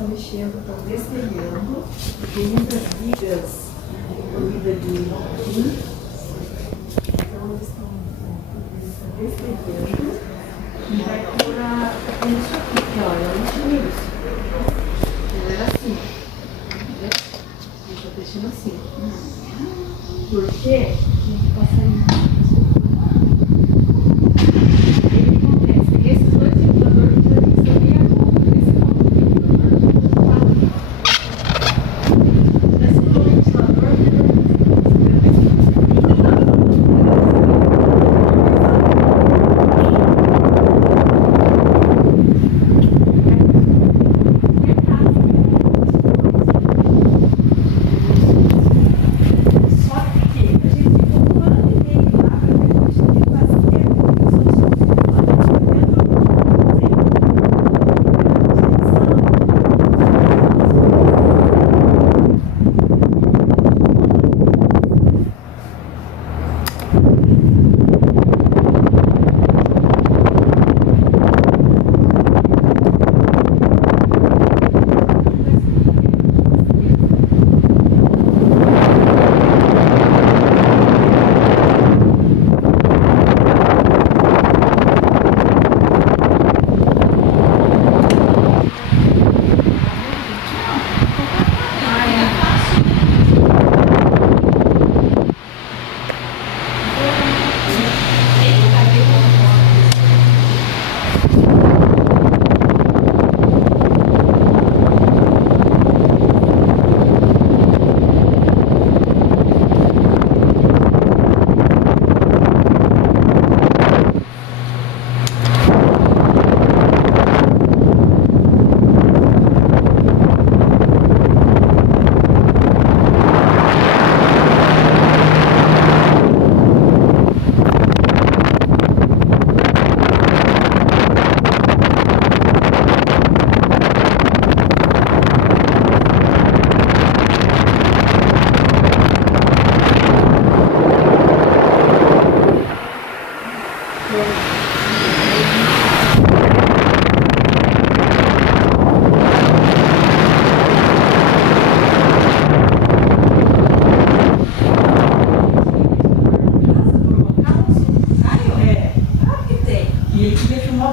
estão mexendo, estão destelhando, tem muitas vigas corrida de fim. Então eles estão destelhando e vai pôr isso aqui, que ó, é um tiro. Então era assim, né? Ele está deixando assim. Porque tinha que passar em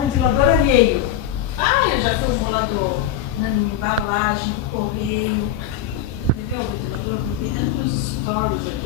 ventilador alheio. Ah, eu já filmou lá na minha embalagem, do correio. Entendeu? O ventilador, tem tantos stories aqui.